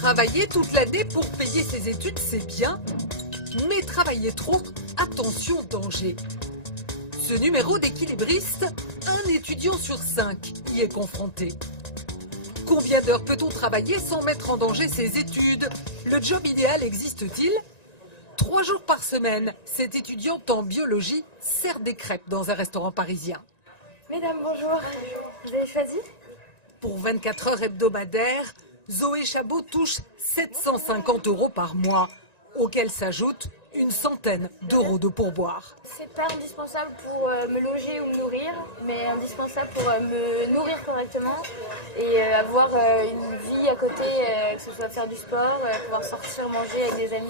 Travailler toute l'année pour payer ses études, c'est bien. Mais travailler trop, attention, danger. Ce numéro d'Équilibriste, un étudiant sur 5 y est confronté. Combien d'heures peut-on travailler sans mettre en danger ses études? Le job idéal existe-t-il? 3 jours par semaine, cette étudiante en biologie sert des crêpes dans un restaurant parisien. Mesdames, bonjour. Vous avez choisi? Pour 24 heures hebdomadaires, Zoé Chabot touche 750 € par mois, auxquels s'ajoutent une centaine d'euros de pourboire. C'est pas indispensable pour me loger ou me nourrir, mais indispensable pour me nourrir correctement et avoir une vie à côté, que ce soit faire du sport, pouvoir sortir, manger avec des amis.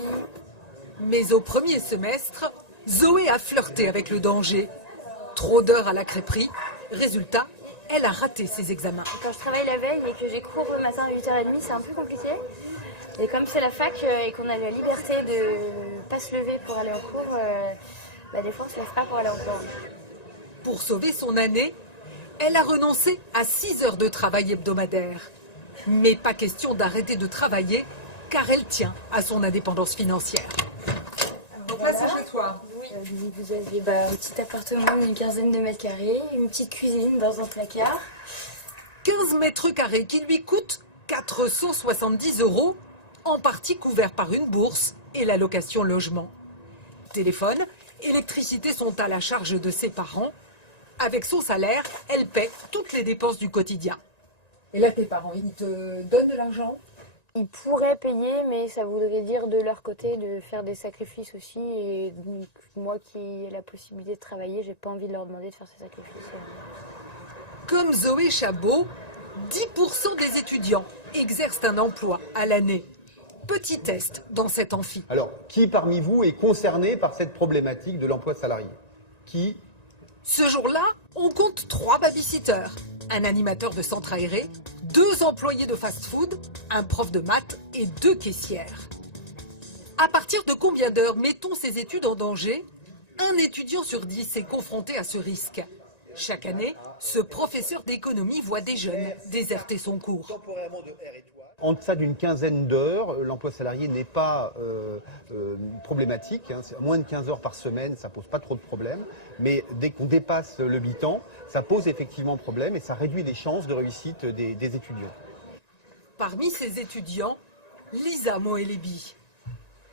Mais au premier semestre, Zoé a flirté avec le danger. Trop d'heures à la crêperie. Résultat, elle a raté ses examens. Quand je travaille la veille et que j'ai cours le matin à 8h30, c'est un peu compliqué. Et comme c'est la fac et qu'on a la liberté de ne pas se lever pour aller en cours, des fois on ne se lève pas pour aller en cours. Pour sauver son année, elle a renoncé à 6 heures de travail hebdomadaire. Mais pas question d'arrêter de travailler, car elle tient à son indépendance financière. Donc là, c'est chez toi. Vous aviez un petit appartement d'une 15aine de mètres carrés, une petite cuisine dans un placard. 15 mètres carrés qui lui coûtent 470 €, en partie couverts par une bourse et la location logement. Téléphone, électricité sont à la charge de ses parents. Avec son salaire, elle paie toutes les dépenses du quotidien. Et là, tes parents, ils te donnent de l'argent? Ils pourraient payer, mais ça voudrait dire de leur côté de faire des sacrifices aussi. Et donc, moi qui ai la possibilité de travailler, j'ai pas envie de leur demander de faire ces sacrifices. Comme Zoé Chabot, 10% des étudiants exercent un emploi à l'année. Petit test dans cet amphi. Alors, qui parmi vous est concerné par cette problématique de l'emploi salarié? Qui? Ce jour-là, on compte 3 babysitters, un animateur de centre aéré, 2 employés de fast-food, un prof de maths et 2 caissières. À partir de combien d'heures mettons ces études en danger? Un étudiant sur 10 est confronté à ce risque. Chaque année, ce professeur d'économie voit des jeunes déserter son cours. En deçà d'une quinzaine d'heures, l'emploi salarié n'est pas problématique. Moins de 15 heures par semaine, ça pose pas trop de problèmes. Mais dès qu'on dépasse le mi-temps, ça pose effectivement problème et ça réduit les chances de réussite des étudiants. Parmi ces étudiants, Lisa Moelebi.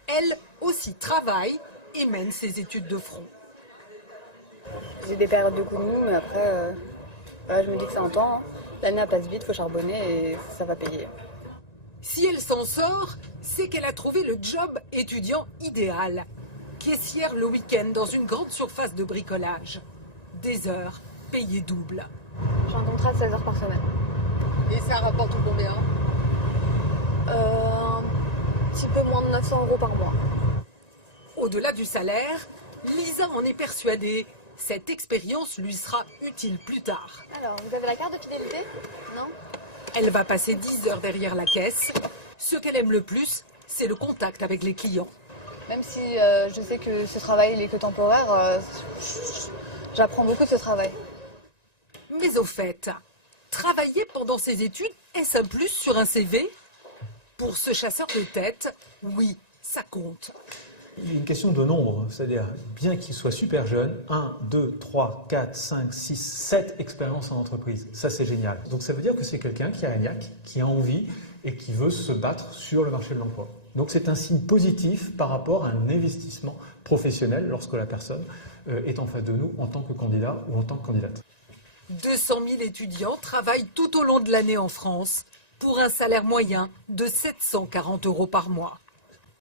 Elle aussi travaille et mène ses études de front. J'ai des périodes de coups de mou, mais après, je me dis que c'est un temps. L'année passe vite, il faut charbonner et ça va payer. Si elle s'en sort, c'est qu'elle a trouvé le job étudiant idéal. Caissière le week-end dans une grande surface de bricolage. Des heures payées double. J'ai un contrat de 16 heures par semaine. Et ça rapporte combien? Un petit peu moins de 900 € par mois. Au-delà du salaire, Lisa en est persuadée. Cette expérience lui sera utile plus tard. Alors, vous avez la carte de fidélité? Non? Elle va passer 10 heures derrière la caisse. Ce qu'elle aime le plus, c'est le contact avec les clients. Même si je sais que ce travail n'est que temporaire, j'apprends beaucoup de ce travail. Mais au fait, travailler pendant ses études, est-ce un plus sur un CV? Pour ce chasseur de tête, oui, ça compte. Il y a une question de nombre, c'est-à-dire bien qu'il soit super jeune, 1, 2, 3, 4, 5, 6, 7 expériences en entreprise. Ça, c'est génial. Donc ça veut dire que c'est quelqu'un qui a un niaque, qui a envie et qui veut se battre sur le marché de l'emploi. Donc c'est un signe positif par rapport à un investissement professionnel lorsque la personne est en face de nous en tant que candidat ou en tant que candidate. 200 000 étudiants travaillent tout au long de l'année en France pour un salaire moyen de 740 € par mois.